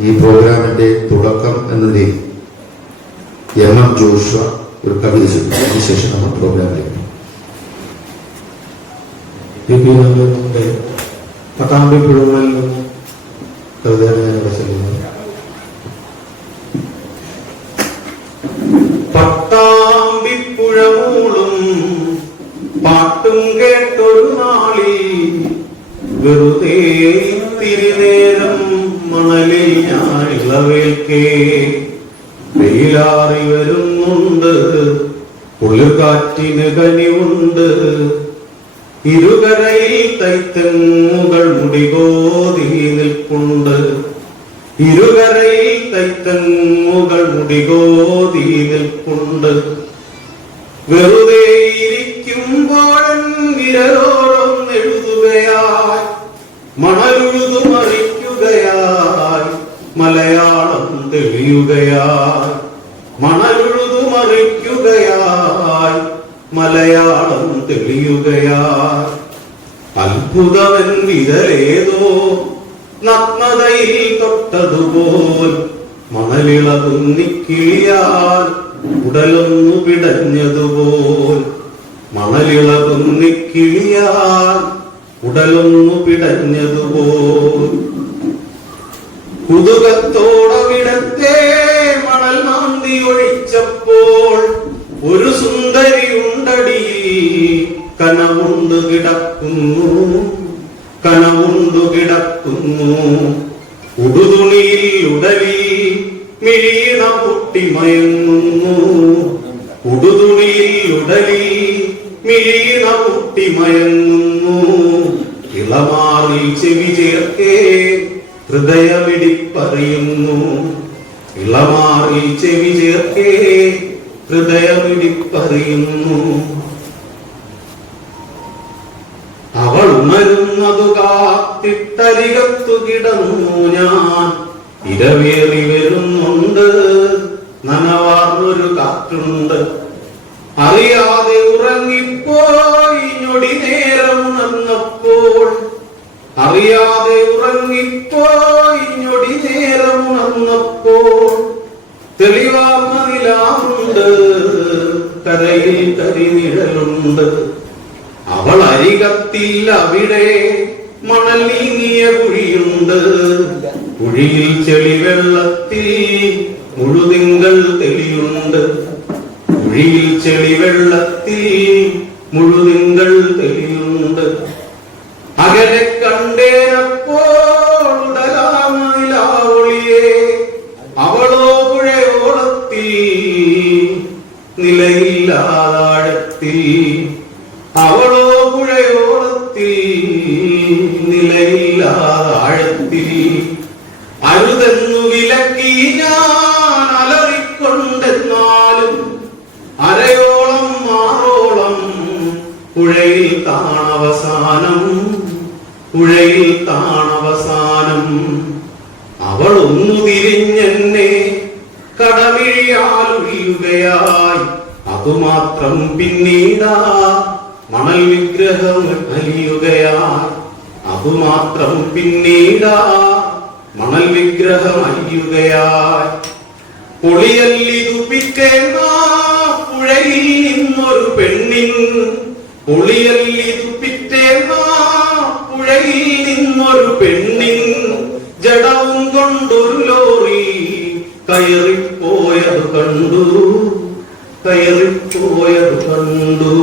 ഈ പ്രോഗ്രാമിന്റെ തുടക്കം എന്നതിൽ എം ജോഷുവ ഒരു കവിത ചൊല്ലും. അതിനുശേഷം നമ്മൾ പ്രോഗ്രാമിലേക്ക് നമ്മുടെ പട്ടാമ്പി പുഴകളിൽ നിന്ന് കവിതയാണ് ഞാനിവിടെ ചൊല്ലുന്നത്. പട്ടാമ്പിപ്പുഴമൂളും പാട്ടും കേട്ടൊരു നാളിൽ വെറുതെ തിരുനേരം മണലിൽ ഞാൻ ഇളവേൽക്കേ വെയിലാറി വരുന്നുണ്ട്, കുളിർകാറ്റിന് കനിവുണ്ട്, ഇരുകരയിൽ തൈത്തെങ്ങുകൾ മുടികോതി നിൽപ്പുണ്ട്, ഇരുകരയിൽ തൈത്തെങ്ങുകൾ മുടികോതി നിൽപ്പുണ്ട്. വെറുതെ ഇരിക്കുമ്പോഴൻ വിരലോടൊന്നെഴുതുകയായി, മണലുഴുതു മറിക്കുകയായി, മലയാളം തെളിയുകയായി, മണലുഴുതു മറിക്കുകയായി, മലയാളം തെളിയുകയായി. അത്ഭുതവൻ വിരലേതോ നഗ്നതയിൽ തൊട്ടതുപോൽ മണലിളകുന്നിക്കിളിയാൽ ഉടലൊന്നു പിടഞ്ഞതുപോൽ, മണലിളകുന്നിക്കിളിയാൽ ഉടലൊന്നു പിടഞ്ഞതുപോൽ. കുതുകത്തോടവിടത്തെ മണൽ മാന്തി ഒഴിച്ചപ്പോൾ ഒരു സുന്ദരി ഉണ്ടടിയിൽ കനവുണ്ടു കിടക്കുന്നു, കനവുണ്ടു കിടക്കുന്നു. ഉടുതുണിയിൽ ഉടലി മിഴീണ പൊട്ടിമയങ്ങുന്നു, ഉടുതുണിയിൽ ഉടലി മിഴീണ പൊട്ടിമയങ്ങുന്നു. ഇളമാറിൽ ചെവി ചേർക്കേ ഹൃദയമിടിപ്പറിയുന്നു, ഇളമാറിൽ ചെവി ചേർക്കേ ഹൃദയമിടിപ്പറിയുന്നു. അവൾ ഉണരുന്നതു കാത്തിട്ടരികത്തു കിടന്നു ഞാൻ, ഇരവേറി വരുന്നുണ്ട്, നനവാർന്നൊരു കാറ്റുണ്ട്. അറിയാതെ ഉറങ്ങിപ്പോയി ഞൊടി നേരം ഉണർന്നപ്പോൾ, അറിയാതെ ഉറങ്ങിപ്പോയി ഞൊടി നേരം ഉണർന്നപ്പോൾ. തെളിവാർന്ന നിലാവുണ്ട്, കരയിൽ കരിനിഴലുണ്ട്. അവൾ അരികത്തിൽ അവിടെ മണൽ നീങ്ങിയ കുഴിയുണ്ട്, കുഴിയിൽ ചെളിവെള്ളത്തിൽ മുഴുതിങ്കൾ തെളിയുണ്ട്, കുഴിയിൽ ചെളിവെള്ളത്തിൽ മുഴുതിങ്കൾ തെളിയുണ്ട്. അകലെ കണ്ടേനപ്പോൾ ഉടലാമൊളിയെ, അവളോ പുഴയോളത്തിൽ നിലയില്ലാതാഴത്തിൽ, അവളോ പുഴയോളത്തിൽ നിലയില്ലാതാഴത്തിൽ. അരുതെന്നു വിലക്കി ഞാൻ അലറിക്കൊണ്ടെന്നാലും അരയോളം മാറോളം പുഴയിൽ താണവസാനം, പുഴയിൽ താണവസാനം. അവൾ ഒന്നു തിരിഞ്ഞെന്നെ കടമിഴിയാൽ വീഴുകയായി, അതുമാത്രം പിന്നീടാ മണൽ വിഗ്രഹം അലിയുകയായി, അതുമാത്രം പിന്നീടാ മണൽ വിഗ്രഹം അലിയുകയായി. പൊളിയല്ലിതു പിറ്റേന്ന പുഴയിൽ നിന്നൊരു പെണ്ണിൻ, പൊളിയല്ലിതു പിറ്റേന്ന പുഴയിൽ നിന്നൊരു പെണ്ണിൻ ജഡവും കൊണ്ടൊരു ലോറി കയറിപ്പോയത് കണ്ടു, കയറിപ്പോയത് കണ്ടു.